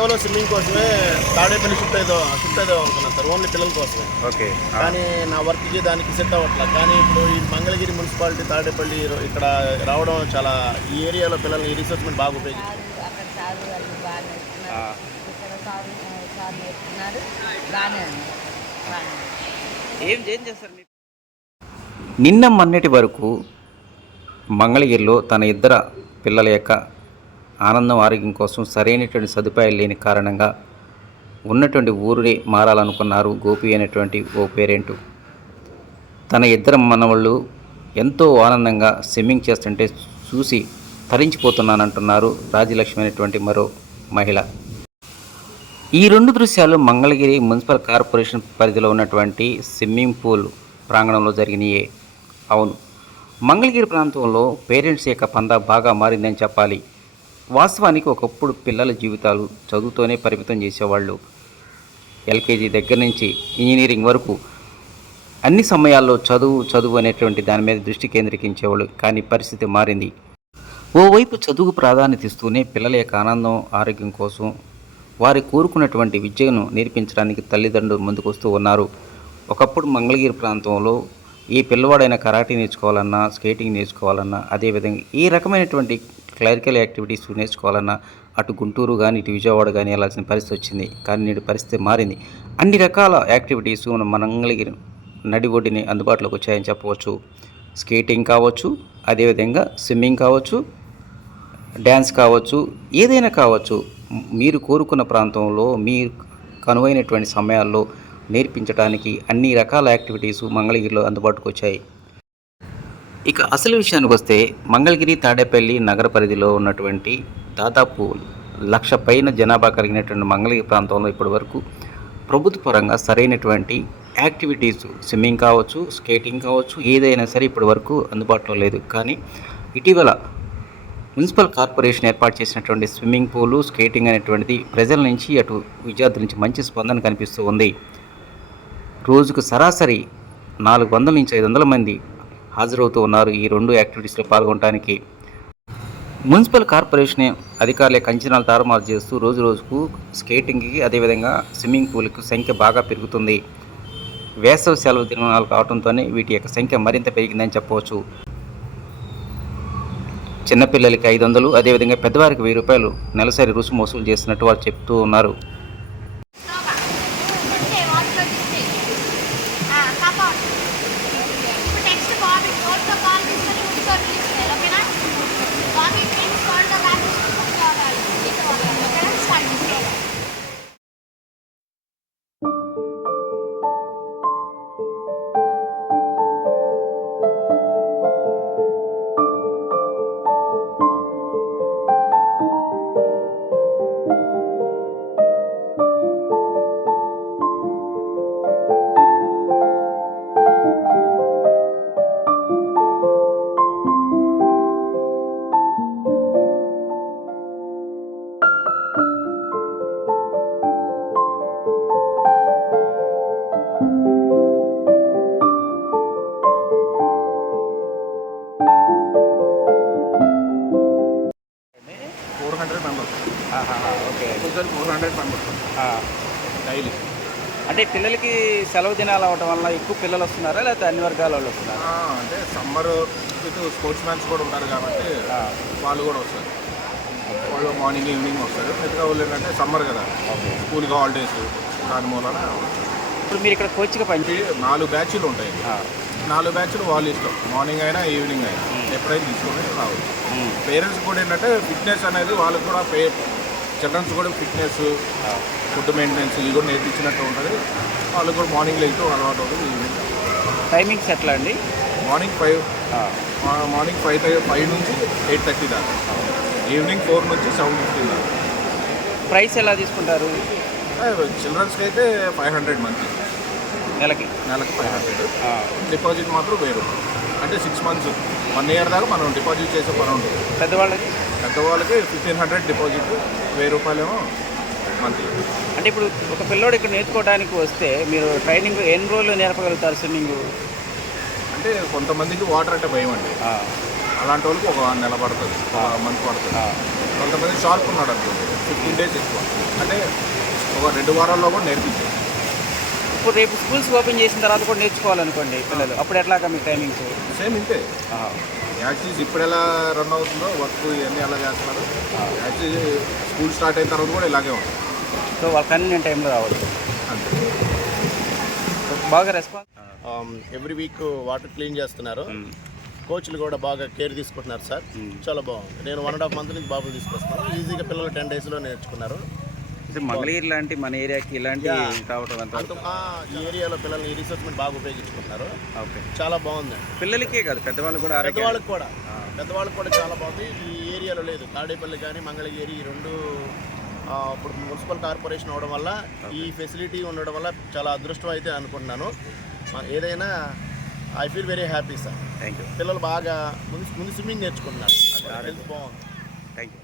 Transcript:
కేవలం స్విమ్మింగ్ కోసమే తాడేపల్లి షిఫ్ట్ అయ్యేదో షిఫ్ట్ అయ్యేదో అనుకున్నాను సార్ ఓన్లీ పిల్లల కోసమే. ఓకే కానీ నా వర్క్కి దానికి సెట్ అవ్వట్లా. కానీ ఇప్పుడు ఈ మంగళగిరి మున్సిపాలిటీ తాడేపల్లి ఇక్కడ రావడం చాలా ఈ ఏరియాలో పిల్లల్ని ఈ రీసెర్చ్మెంట్ బాగా. ఏం చేస్తారు మీరు నిన్న మొన్నటి వరకు మంగళగిరిలో తన ఇద్దరు పిల్లల యొక్క ఆనందం ఆరోగ్యం కోసం సరైనటువంటి సదుపాయాలు లేని కారణంగా ఉన్నటువంటి ఊరునే మారాలనుకున్నారు గోపి అనేటువంటి ఓ పేరెంటు. తన ఇద్దరు మనవాళ్ళు ఎంతో ఆనందంగా స్విమ్మింగ్ చేస్తుంటే చూసి తరించిపోతున్నానంటున్నారు రాజలక్ష్మి అనేటువంటి మరో మహిళ. ఈ రెండు దృశ్యాలు మంగళగిరి మున్సిపల్ కార్పొరేషన్ పరిధిలో ఉన్నటువంటి స్విమ్మింగ్ పూల్ ప్రాంగణంలో జరిగినాయే. అవును మంగళగిరి ప్రాంతంలో పేరెంట్స్ యొక్క పందా బాగా మారిందని చెప్పాలి. వాస్తవానికి ఒకప్పుడు పిల్లల జీవితాలు చదువుతోనే పరిమితం చేసేవాళ్ళు. ఎల్కేజీ దగ్గర నుంచి ఇంజనీరింగ్ వరకు అన్ని సమయాల్లో చదువు చదువు అనేటువంటి దాని మీద దృష్టి కేంద్రీకరించేవాళ్ళు. కానీ పరిస్థితి మారింది. ఓవైపు చదువుకు ప్రాధాన్యత ఇస్తూనే పిల్లల యొక్క ఆనందం ఆరోగ్యం కోసం వారి కోరుకున్నటువంటి విద్యను నేర్పించడానికి తల్లిదండ్రులు ముందుకొస్తూ ఉన్నారు. ఒకప్పుడు మంగళగిరి ప్రాంతంలో ఏ పిల్లవాడైనా కరాటే నేర్చుకోవాలన్నా స్కేటింగ్ నేర్చుకోవాలన్నా అదేవిధంగా ఏ రకమైనటువంటి క్లరికల్ యాక్టివిటీస్ నేర్చుకోవాలన్నా అటు గుంటూరు కానీ ఇటు విజయవాడ కానీ వెళ్ళాల్సిన పరిస్థితి వచ్చింది. కానీ నేడు పరిస్థితి మారింది. అన్ని రకాల యాక్టివిటీస్ మన మంగళగిరి నడి అందుబాటులోకి వచ్చాయని చెప్పవచ్చు. స్కేటింగ్ కావచ్చు అదేవిధంగా స్విమ్మింగ్ కావచ్చు డ్యాన్స్ కావచ్చు ఏదైనా కావచ్చు. మీరు కోరుకున్న ప్రాంతంలో మీరు కనువైనటువంటి సమయాల్లో నేర్పించడానికి అన్ని రకాల యాక్టివిటీస్ మంగళగిరిలో అందుబాటుకు వచ్చాయి. ఇక అసలు విషయానికి వస్తే మంగళగిరి తాడేపల్లి నగర పరిధిలో ఉన్నటువంటి దాదాపు లక్ష పైన జనాభా కలిగినటువంటి మంగళగిరి ప్రాంతంలో ఇప్పటి వరకు సరైనటువంటి యాక్టివిటీస్ స్విమ్మింగ్ కావచ్చు స్కేటింగ్ కావచ్చు ఏదైనా సరే ఇప్పటి వరకు అందుబాటులో లేదు. కానీ ఇటీవల మున్సిపల్ కార్పొరేషన్ ఏర్పాటు చేసినటువంటి స్విమ్మింగ్ పూలు స్కేటింగ్ అనేటువంటిది ప్రజల నుంచి అటు విద్యార్థుల నుంచి మంచి స్పందన కనిపిస్తూ ఉంది. రోజుకు సరాసరి నాలుగు వందల నుంచి ఐదు వందల మంది హాజరవుతూ ఉన్నారు ఈ రెండు యాక్టివిటీస్లో పాల్గొనడానికి మున్సిపల్ కార్పొరేషన్ అధికారుల కంచనాలు తారుమారు చేస్తూ రోజు రోజుకు స్కేటింగ్కి అదేవిధంగా స్విమ్మింగ్ పూల్కి సంఖ్య బాగా పెరుగుతుంది. వేసవి సెలవు దినాలు కావడంతోనే వీటి యొక్క సంఖ్య మరింత పెరిగిందని చెప్పవచ్చు. చిన్నపిల్లలకి ఐదు వందలు అదేవిధంగా పెద్దవారికి వెయ్యి రూపాయలు నెలసరి రుసుము వసూలు చేస్తున్నట్టు వారు చెప్తూ ఉన్నారు. Hundred members daily. అంటే పిల్లలకి సెలవు దినాలు అవడం వల్ల ఎక్కువ పిల్లలు వస్తున్నారా లేకపోతే అన్ని వర్గాల వాళ్ళు వస్తున్నారా? అంటే సమ్మర్ విత్ స్పోర్ట్స్ మ్యాన్స్ కూడా ఉంటారు కాబట్టి వాళ్ళు కూడా వస్తారు. వాళ్ళు మార్నింగ్ ఈవినింగ్ వస్తారు. మిగతా వాళ్ళు ఏంటంటే సమ్మర్ కదా. స్కూల్కి హాలిడేస్ దాని మూలన ఇప్పుడు మీరు ఇక్కడ కోచ్గా పనిచే ఈ నాలుగు బ్యాచ్లు ఉంటాయి. నాలుగు బ్యాచ్లు వాళ్ళు ఇష్టం. మార్నింగ్ అయినా ఈవినింగ్ అయినా. ఎప్పుడైనా తీసుకొని రావచ్చు. పేరెంట్స్ కూడా ఏంటంటే ఫిట్నెస్ అనేది వాళ్ళకి కూడా పే చిల్డ్రన్స్ కూడా ఫిట్నెస్ ఫుడ్ మెయింటెనెన్స్ ఇవి కూడా నేర్పించినట్టు ఉంటుంది. వాళ్ళకి కూడా మార్నింగ్ లేకపోతే అలవాటు అవుతుంది ఈవినింగ్. టైమింగ్స్ ఎట్లా అండి? Morning five morning five five నుంచి ఎయిట్ థర్టీ దాకా. ఈవినింగ్ ఫోర్ నుంచి సెవెన్ ఫిఫ్టీ దాకా. ప్రైస్ ఎలా తీసుకుంటారు? చిల్డ్రన్స్కి అయితే ఫైవ్ హండ్రెడ్ మంత్లీ. నెలకి? నెలకు ఫైవ్ హండ్రెడ్. డిపాజిట్ మాత్రం రూపాయలు. అంటే సిక్స్ మంత్స్ వన్ ఇయర్ దాకా మనం డిపాజిట్ చేసే పని ఉంటుంది. పెద్దవాళ్ళకి? పెద్దవాళ్ళకి ఫిఫ్టీన్ హండ్రెడ్ డిపాజిట్ వెయ్యి రూపాయలేమో మంత్లీ అంటే ఇప్పుడు ఒక పిల్లోడు ఇక్కడ నేర్చుకోవడానికి వస్తే మీరు ట్రైనింగ్ ఎన్ని రోజులు నేర్పగలుగుతారు స్విమ్మింగ్ అంటే కొంతమందికి వాటర్ అంటే భయం అండి. అలాంటి వాళ్ళకి ఒక నెల పడుతుంది ఒక మంత్ పడుతుంది. కొంతమంది షార్ప్ ఉన్నాడు అనుకోండి ఫిఫ్టీన్ డేస్ ఎక్కువ. అంటే ఒక రెండు వారాల్లో కూడా నేర్పించారు ఇప్పుడు రేపు స్కూల్స్ ఓపెన్ చేసిన తర్వాత కూడా నేర్చుకోవాలనుకోండి పిల్లలు. అప్పుడు ఎట్లాగా మీ టైమింగ్స్ సేమ్ ఇంతే. యాక్చువల్స్ ఇప్పుడు ఎలా రన్ అవుతుందో వర్క్ ఇవన్నీ ఎలా చేస్తున్నారు. యాక్చువల్లీ స్కూల్ స్టార్ట్ అయిన తర్వాత కూడా ఇలాగే ఉంటుంది సో వాళ్ళ కన్వీనియంట్ టైంలో రావచ్చు అంతే. బాగా response every week water clean చేస్తున్నారు. కోచ్లు కూడా బాగా కేర్ తీసుకుంటున్నారు సార్ చాలా బాగుంది. నేను వన్ అండ్ హాఫ్ మంత్ నుంచి బాబులు తీసుకొస్తున్నాను. ఈజీగా పిల్లలు టెన్ డేస్లో నేర్చుకున్నారు. మంగళగిరి లాంటి మన ఏరియాకి ఇలాంటి. రావటం అంత ఈ ఏరియాలో పిల్లల్ని ఈ రిసోర్స్మెంట్ బాగా ఉపయోగించుకుంటున్నారు. ఓకే. చాలా బాగుంది పిల్లలకే కాదు పెద్దవాళ్ళు కూడా పెద్దవాళ్ళకి కూడా. పెద్దవాళ్ళకి కూడా చాలా బాగుంది. ఈ ఏరియాలో లేదు. తాడేపల్లి కానీ మంగళగిరి ఈ రెండు ఇప్పుడు మున్సిపల్ కార్పొరేషన్ అవడం వల్ల ఈ ఫెసిలిటీ ఉండడం వల్ల చాలా అదృష్టం అయితే అనుకుంటున్నాను. ఏదైనా I feel very happy sir thank you పిల్లలు బాగా ముందు ముందు స్విమ్మింగ్ నేర్చుకుంటున్నారు. బాగుంది. Thank you